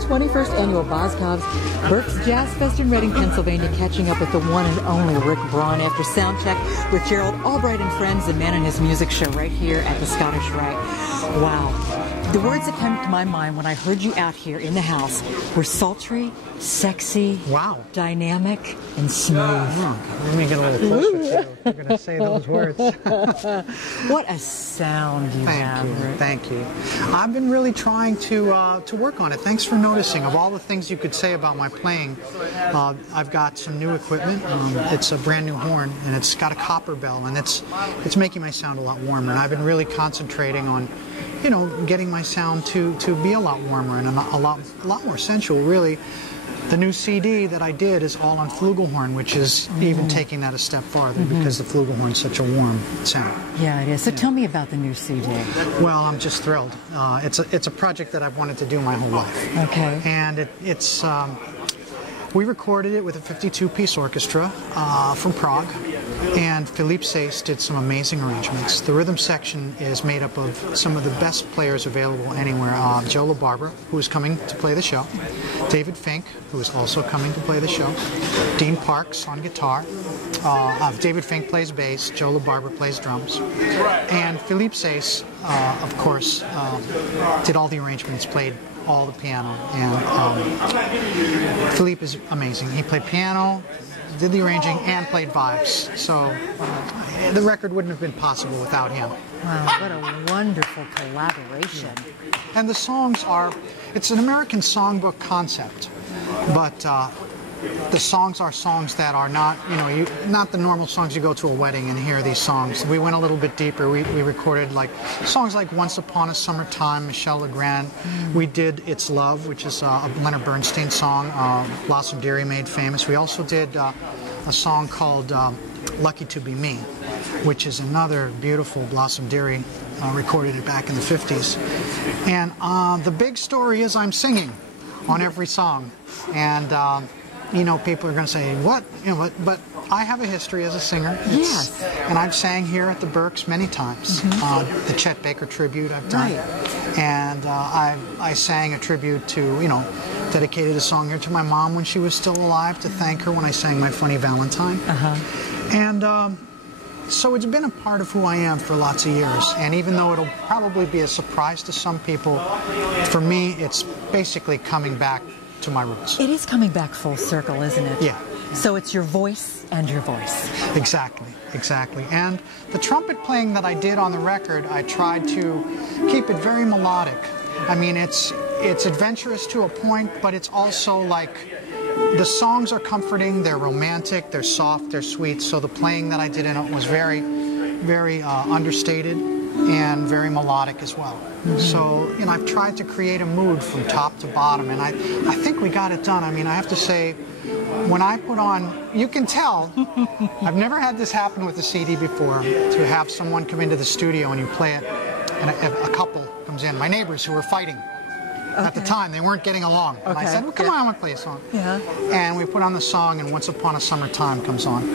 21st Annual Boscov's Berks Jazz Fest in Reading, Pennsylvania, catching up with the one and only Rick Braun after sound check with Gerald Albright and friends and Man and His Music Show right here at the Scottish Rite. Wow. The words that came to my mind when I heard you out here in the house were sultry, sexy, wow, dynamic, and smooth. Oh, let me get a little closer to you. You're going to say those words. What a sound you have. Thank you. I've been really trying to work on it. Thanks for noticing. Of all the things you could say about my playing, I've got some new equipment. It's a brand new horn, and it's got a copper bell, and it's making my sound a lot warmer. And I've been really concentrating on, you know, getting my sound to be a lot warmer and a lot more sensual, really. The new CD that I did is all on flugelhorn, which is even taking that a step farther because the flugelhorn is such a warm sound. Yeah, it is. So tell me about the new CD. Well, I'm just thrilled. It's a project that I've wanted to do my whole life. Okay. And we recorded it with a 52-piece orchestra from Prague, and Philippe Seyss did some amazing arrangements. The rhythm section is made up of some of the best players available anywhere. Joe LaBarbera, who is coming to play the show, David Fink, who is also coming to play the show, Dean Parks on guitar, David Fink plays bass, Joe LaBarbera plays drums, and Philippe Seyss, of course, did all the arrangements, played all the piano, and Philippe is amazing. He played piano, did the arranging, and played vibes. So the record wouldn't have been possible without him. Wow, what a wonderful collaboration. And the songs are, it's an American songbook concept, but the songs are songs that are not, you know, not the normal songs you go to a wedding and hear these songs. We went a little bit deeper. We recorded like songs like Once Upon a Summertime, Michel Legrand. We did It's Love, which is a Leonard Bernstein song, Blossom Dearie made famous. We also did a song called Lucky to Be Me, which is another beautiful Blossom Dearie, recorded it back in the 50s. And the big story is I'm singing on every song. And you know, people are going to say, what? You know, what? But I have a history as a singer. Yes. And I've sang here at the Berks many times. The Chet Baker tribute I've done. Right. And I sang a tribute to, you know, dedicated a song here to my mom when she was still alive, to thank her when I sang My Funny Valentine. And so it's been a part of who I am for lots of years. And even though it'll probably be a surprise to some people, for me, it's basically coming back to my roots. It is coming back full circle, isn't it? Yeah. So it's your voice and your voice. Exactly, exactly. And the trumpet playing that I did on the record, I tried to keep it very melodic. I mean, it's adventurous to a point, but it's also like the songs are comforting, they're romantic, they're soft, they're sweet. So the playing that I did in it was very, very understated and very melodic as well. So, you know, I've tried to create a mood from top to bottom, and I think we got it done. I mean, I have to say, when I put on, you can tell, I've never had this happen with a CD before, to have someone come into the studio and you play it, and a couple comes in. My neighbors who were fighting at the time, they weren't getting along. And I said, well, come on, I want to play a song. And we put on the song, and Once Upon a Summertime comes on.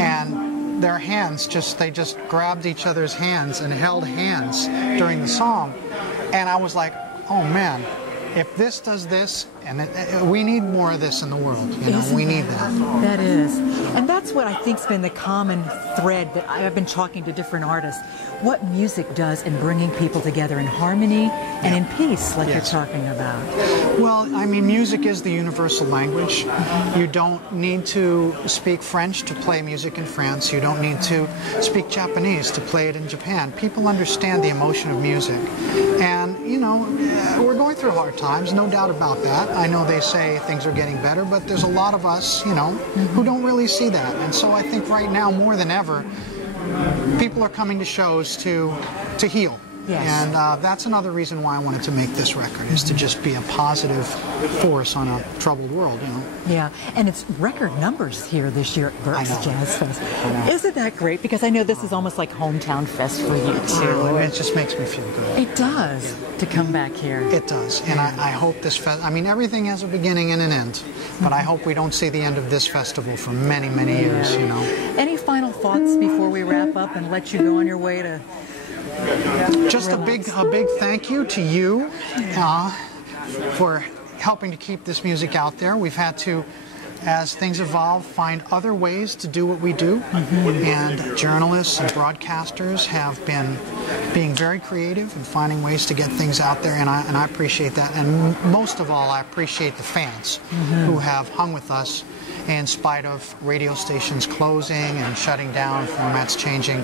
And their hands they just grabbed each other's hands and held hands during the song. And I was like, oh man, if this does this, and we need more of this in the world, you know, we need that. That is. And that's what I think's been the common thread that I've been talking to different artists. What music does in bringing people together in harmony and in peace, like you're talking about. Well, I mean, music is the universal language. You don't need to speak French to play music in France. You don't need to speak Japanese to play it in Japan. People understand the emotion of music. And, you know, we're going through hard times, no doubt about that. I know they say things are getting better, but there's a lot of us, you know, who don't really see that. And so I think right now, more than ever, people are coming to shows to heal. Yes. And that's another reason why I wanted to make this record, is to just be a positive force on a troubled world, you know. Yeah, and it's record numbers here this year at Berks Jazz Fest. Isn't that great? Because I know this is almost like hometown fest for you, too. It just makes me feel good. It does, to come back here. It does, and I hope this fest, I mean, everything has a beginning and an end, but I hope we don't see the end of this festival for many, many years, you know. Any final thoughts before we wrap up and let you go on your way to... Just a big thank you to you for helping to keep this music out there. We've had to, as things evolve, find other ways to do what we do. And journalists and broadcasters have been being very creative and finding ways to get things out there, and I appreciate that. And most of all, I appreciate the fans who have hung with us in spite of radio stations closing and shutting down, formats changing.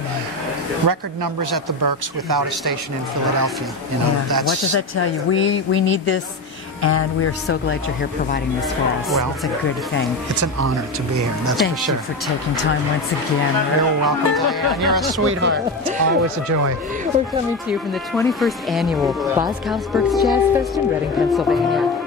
Record numbers at the Berks without a station in Philadelphia. You know, that's... What does that tell you? We need this, and we are so glad you're here providing this for us. Well, it's a good thing. It's an honor to be here, that's for sure. Thank you for taking time once again. You're welcome, Diane. You're a sweetheart. It's always a joy. We're coming to you from the 21st Annual Berks Jazz Fest in Reading, Pennsylvania.